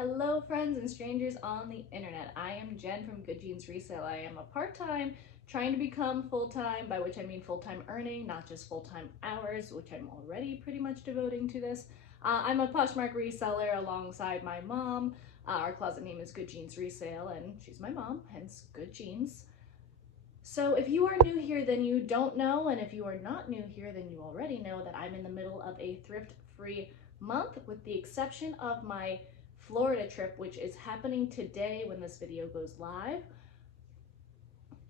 Hello friends and strangers on the internet. I am Jen from Good Jeans Resale. I am a part-time trying to become full-time, by which I mean full-time earning, not just full-time hours, which I'm already pretty much devoting to this. I'm a Poshmark reseller alongside my mom. Our closet name is Good Jeans Resale and she's my mom, hence Good Jeans. So if you are new here, then you don't know, and if you are not new here, then you already know that I'm in the middle of a thrift-free month, with the exception of my Florida trip, which is happening today when this video goes live.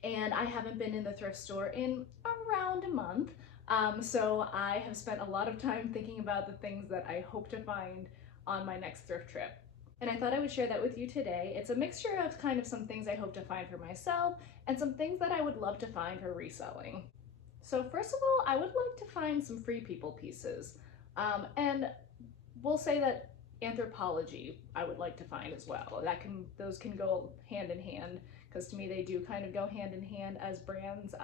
And I haven't been in the thrift store in around a month. So I have spent a lot of time thinking about the things that I hope to find on my next thrift trip. And I thought I would share that with you today. It's a mixture of kind of some things I hope to find for myself and some things that I would love to find for reselling. So first of all, I would like to find some Free People pieces. And we'll say that Anthropologie I would like to find as well. Those can go hand in hand, because to me they do kind of go hand in hand as brands.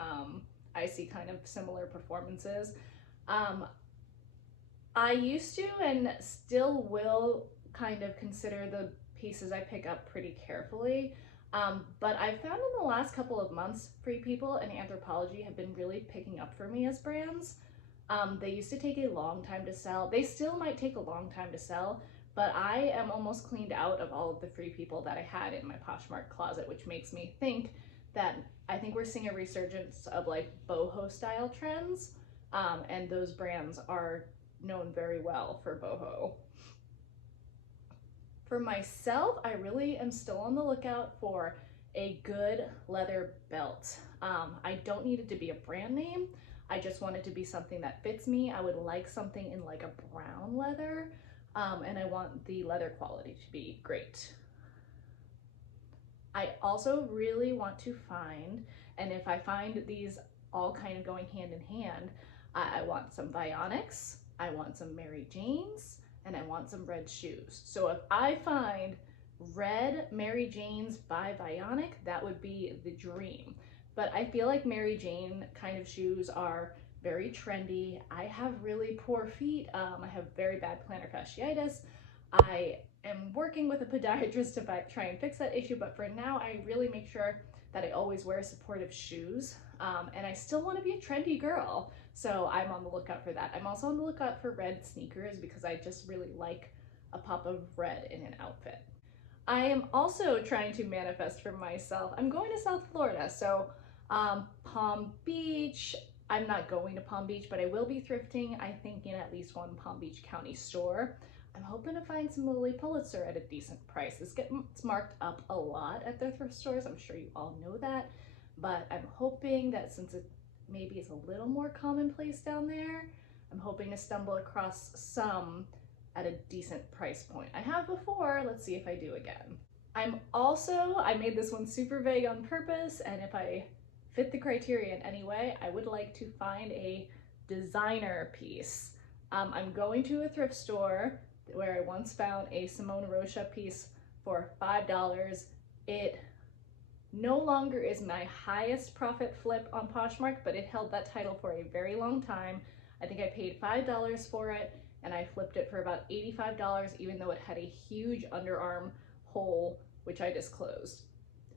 I see kind of similar performances. I used to and still will kind of consider the pieces I pick up pretty carefully. But I've found in the last couple of months, Free People and Anthropologie have been really picking up for me as brands. They used to take a long time to sell. They still might take a long time to sell, but I am almost cleaned out of all of the Free People that I had in my Poshmark closet, which makes me think that I think we're seeing a resurgence of like boho style trends, and those brands are known very well for boho. For myself, I really am still on the lookout for a good leather belt. I don't need it to be a brand name. I just want it to be something that fits me. I would like something in like a brown leather, and I want the leather quality to be great. I also really want to find, and if I find these all kind of going hand in hand, I want some Vionics, I want some Mary Janes, and I want some red shoes. So if I find red Mary Janes by Vionic, that would be the dream. But I feel like Mary Jane kind of shoes are very trendy. I have really poor feet. I have very bad plantar fasciitis. I am working with a podiatrist to try and fix that issue, but for now I really make sure that I always wear supportive shoes. And I still want to be a trendy girl, so I'm on the lookout for that. I'm also on the lookout for red sneakers because I just really like a pop of red in an outfit. I am also trying to manifest for myself. I'm going to South Florida, so Palm Beach. I'm not going to Palm Beach, but I will be thrifting, I think, in at least one Palm Beach County store. I'm hoping to find some Lily Pulitzer at a decent price. This gets marked up a lot at their thrift stores. I'm sure you all know that, but I'm hoping that since it maybe is a little more commonplace down there, I'm hoping to stumble across some at a decent price point. I have before, let's see if I do again. I made this one super vague on purpose, and if I fit the criteria in any way, I would like to find a designer piece. I'm going to a thrift store where I once found a Simone Rocha piece for $5. It no longer is my highest profit flip on Poshmark, but it held that title for a very long time. I think I paid $5 for it, and I flipped it for about $85, even though it had a huge underarm hole, which I disclosed,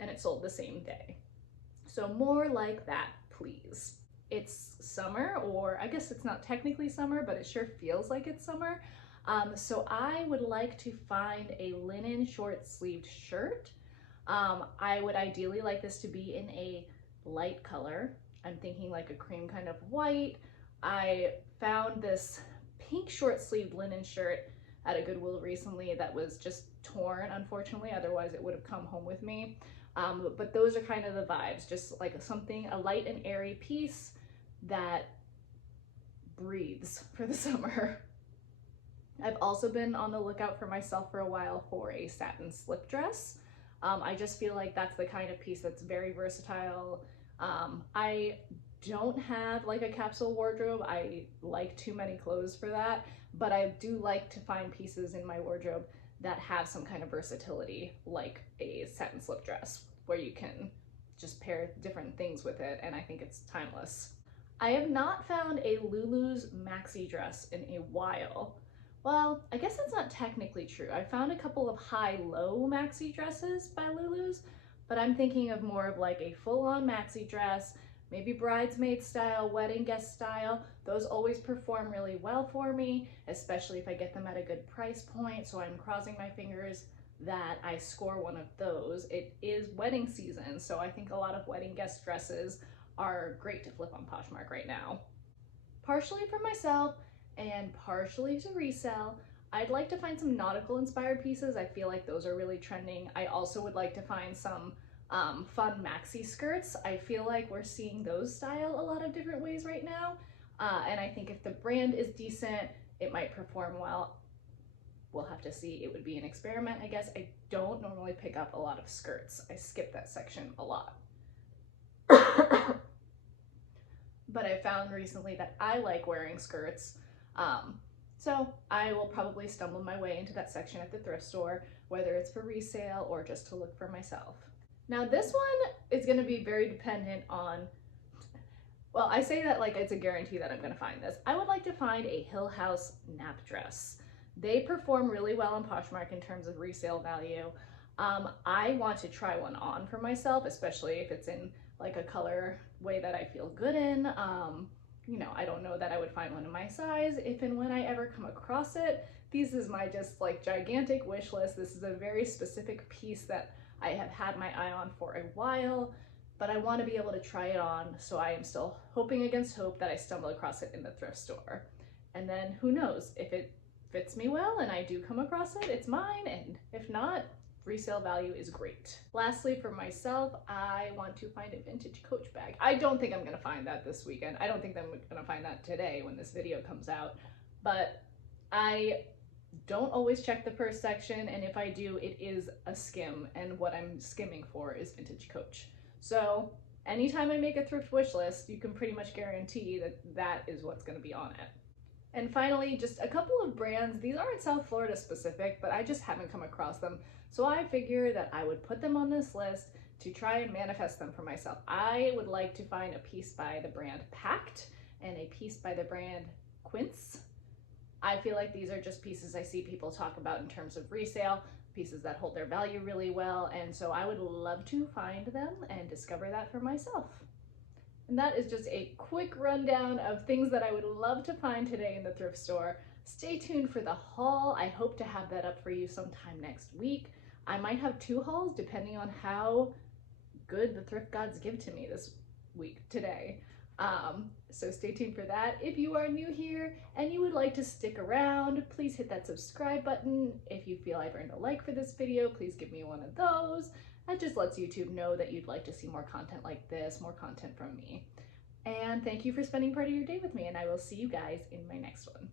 and it sold the same day. So more like that, please. It's summer, or I guess it's not technically summer, but it sure feels like it's summer. So I would like to find a linen short-sleeved shirt. I would ideally like this to be in a light color. I'm thinking like a cream kind of white. I found this pink short-sleeved linen shirt at a Goodwill recently that was just torn, unfortunately, otherwise it would have come home with me. But those are kind of the vibes, just like a light and airy piece that breathes for the summer. I've also been on the lookout for myself for a while for a satin slip dress. I just feel like that's the kind of piece that's very versatile. I don't have like a capsule wardrobe. I like too many clothes for that, but I do like to find pieces in my wardrobe that have some kind of versatility, like a satin slip dress where you can just pair different things with it, and I think it's timeless. I have not found a Lulu's maxi dress in a while, Well, I guess that's not technically true. I found a couple of high-low maxi dresses by Lulu's, but I'm thinking of more of like a full-on maxi dress, maybe bridesmaid style, wedding guest style. Those always perform really well for me, especially if I get them at a good price point. So I'm crossing my fingers that I score one of those. It is wedding season, so I think a lot of wedding guest dresses are great to flip on Poshmark right now. Partially for myself and partially to resell, I'd like to find some nautical inspired pieces. I feel like those are really trending. I also would like to find some fun maxi skirts. I feel like we're seeing those style a lot of different ways right now. And I think if the brand is decent, it might perform well. We'll have to see. It would be an experiment, I guess. I don't normally pick up a lot of skirts. I skip that section a lot. But I found recently that I like wearing skirts. So I will probably stumble my way into that section at the thrift store, whether it's for resale or just to look for myself. Now this one is gonna be very dependent on, well, I say that like it's a guarantee that I'm gonna find this. I would like to find a Hill House nap dress. They perform really well on Poshmark in terms of resale value. I want to try one on for myself, especially if it's in like a color way that I feel good in. You know, I don't know that I would find one in my size if and when I ever come across it. This is my just like gigantic wish list. This is a very specific piece that I have had my eye on for a while, but I want to be able to try it on, so I am still hoping against hope that I stumble across it in the thrift store. And then who knows, if it fits me well and I do come across it, it's mine, and if not, resale value is great. Lastly, for myself, I want to find a vintage Coach bag. I don't think I'm gonna find that this weekend. I don't think I'm gonna find that today when this video comes out, but I don't always check the purse section, and if I do, it is a skim, and what I'm skimming for is vintage Coach. So anytime I make a thrift wish list, you can pretty much guarantee that that is what's gonna be on it. And finally, just a couple of brands. These aren't South Florida specific, but I just haven't come across them. So I figure that I would put them on this list to try and manifest them for myself. I would like to find a piece by the brand Pact and a piece by the brand Quince. I feel like these are just pieces I see people talk about in terms of resale, pieces that hold their value really well. And so I would love to find them and discover that for myself. And that is just a quick rundown of things that I would love to find today in the thrift store. Stay tuned for the haul. I hope to have that up for you sometime next week. I might have 2 hauls depending on how good the thrift gods give to me this week today. So stay tuned for that. If you are new here and you would like to stick around, please hit that subscribe button. If you feel I've earned a like for this video, please give me one of those. That just lets YouTube know that you'd like to see more content like this, more content from me. And thank you for spending part of your day with me, and I will see you guys in my next one.